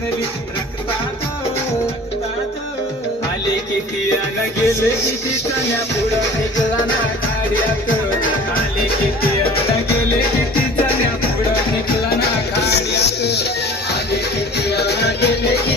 विरली रक्तात आले किती आला गेले किती चण्या पुढं निघला ना खाड्यात आले किती आला गेले किती चण्या पुढं निघला ना खाड्यात आले किती आला गेले